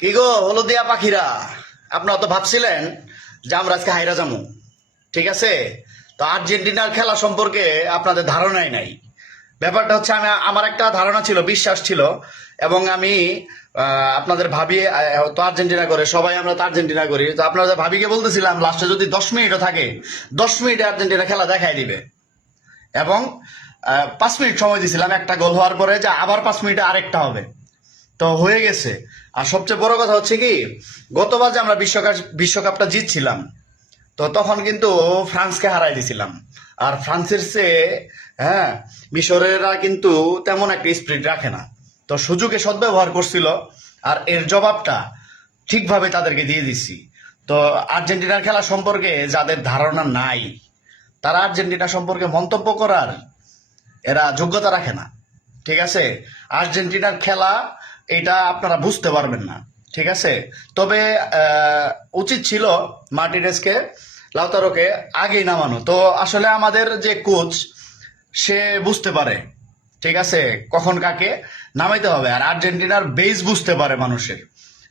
কি গো হলদিয়া পাখিরা, আপনারা তো ভাবছিলেন যে আমরা আজকে হাইরা যাবো, ঠিক আছে? তো আর্জেন্টিনার খেলা সম্পর্কে আপনাদের ধারণাই নাই। ব্যাপারটা হচ্ছে আমার একটা ধারণা ছিল, বিশ্বাস ছিল, এবং আমি আপনাদের ভাবি তো আর্জেন্টিনা করে, সবাই আমরা তো আর্জেন্টিনা করি, তো আপনাদের ভাবিকে বলতেছিলাম লাস্টে যদি 10 মিনিটও থাকে 10 মিনিটে আর্জেন্টিনা খেলা দেখাই দিবে। এবং 5 মিনিট সময় দিছিলাম একটা গোল হওয়ার পরে, যে আবার 5 মিনিটে আরেকটা হবে। তো হয়ে গেছে। আর সবচেয়ে বড় কথা হচ্ছে কি, গতবার যে আমরা বিশ্বকাপটা জিতছিলাম, তো তখন কিন্তু ফ্রান্সকে হারাই দিছিলাম। আর ফ্রান্সের চেয়ে হ্যাঁ, মিশরেরা কিন্তু তেমন একটা স্পিরিট রাখে না। তো সুযোগে সদ্ব্যবহার করছিল, আর এর জবাবটা ঠিকভাবে তাদেরকে দিয়ে দিচ্ছি। তো আর্জেন্টিনার খেলা সম্পর্কে যাদের ধারণা নাই, তারা আর্জেন্টিনা সম্পর্কে মন্তব্য করার এরা যোগ্যতা রাখে না, ঠিক আছে? আর্জেন্টিনার খেলা এটা আপনারা বুঝতে পারবেন না, ঠিক আছে? তবে উচিত ছিল মার্টিনেজকে, লাউতারোকে আগেই নামানো। তো আসলে আমাদের যে কোচ, সে বুঝতে পারে, ঠিক আছে, কখন কাকে নামাইতে হবে। আর আর্জেন্টিনার বেস বুঝতে পারে মানুষের,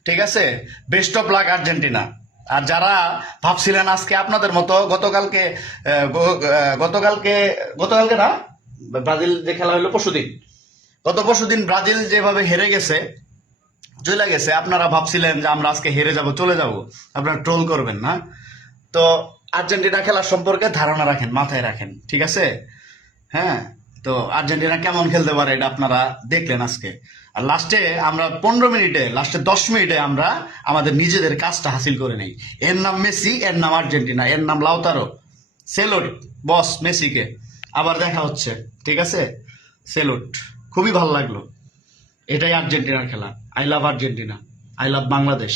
ঠিক আছে? Best of luck Argentina. আর যারা ভাবছিলেন আজকে আপনাদের মতো গতকালকে গতকালকে গতকালকে না, ব্রাজিল যে খেলা হলো পরশুদিন, গত পরশুদিন ব্রাজিল যেভাবে হেরে গেছে, চলে গেছে, আপনারা ভাবছিলেন যে আমরা আজকে হেরে যাব, চলে যাব, আপনারা ট্রোল করবেন না। তো আর্জেন্টিনা খেলার সম্পর্কে ধারণা রাখেন, মাথায় রাখেন, ঠিক আছে? হ্যাঁ, তো আর্জেন্টিনা কেমন খেলতে পারে এটা আপনারা দেখলেন আজকে। আর লাস্টে আমরা 15 মিনিটে, লাস্টে 10 মিনিটে আমরা আমাদের নিজেদের কাজটা হাসিল করে নেই। এর নাম মেসি, এর নাম আর্জেন্টিনা, এর নাম লাউতারো। সেলুট বস মেসিকে। আবার দেখা হচ্ছে, ঠিক আছে? সেলুট। খুবই ভালো লাগলো। এটাই আর্জেন্টিনার খেলা। I love Argentina, I love Bangladesh.